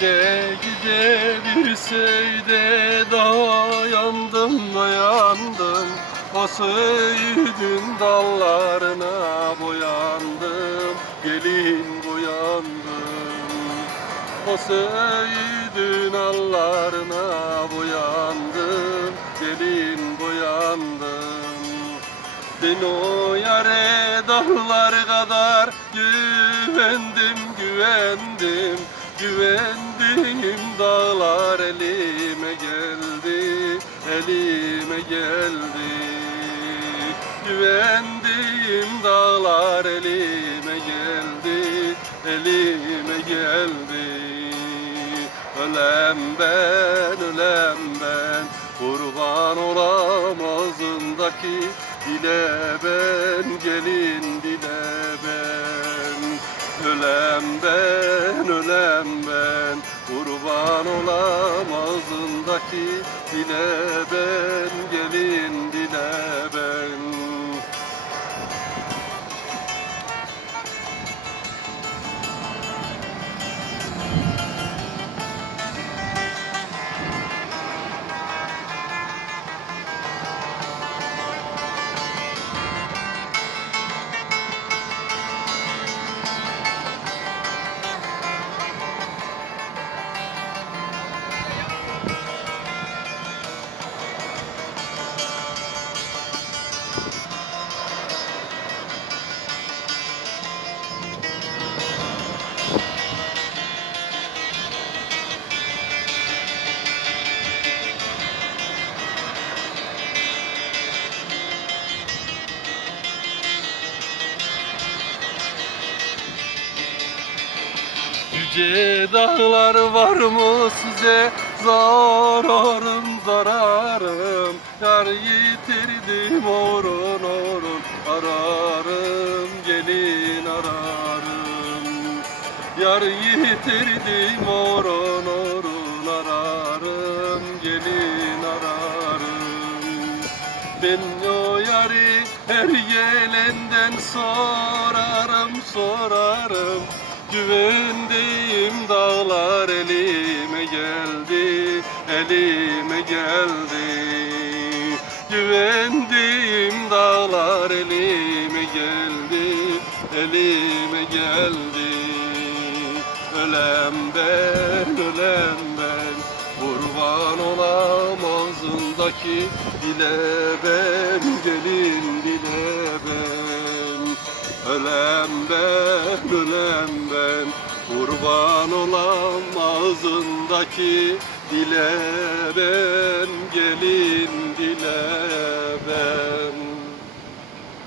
Gide gide bir seyde daha yandım da yandım O söğüdün dallarına boyandım Gelin boyandım. O söğüdün allarına boyandım Gelin boyandım. Ben o yare dağlar kadar güvendim, güvendim Güvendiğim dağlar elime geldi, elime geldi. Güvendiğim dağlar elime geldi, elime geldi. Ölem ben, ölem ben Kurban olam ağzındaki dile ben Gelin dile ben, ölem ben Kurban olam ağzındaki dile ben Gelin Yüce dağlar var mı size? Zararım zararım. Yar yitirdim orun orun. Ararım gelin ararım. Yar yitirdim orun orun. Ararım gelin ararım. Ben o yari her gelenden sorarım sorarım Güvendiğim dağlar elime geldi, elime geldi. Güvendiğim dağlar elime geldi, elime geldi. Ölem ben, ölem ben Kurban olam ağzındaki dile ben Gelin Ölem ben, ölem ben. Kurban olam ağzındaki dile ben Gelin dile ben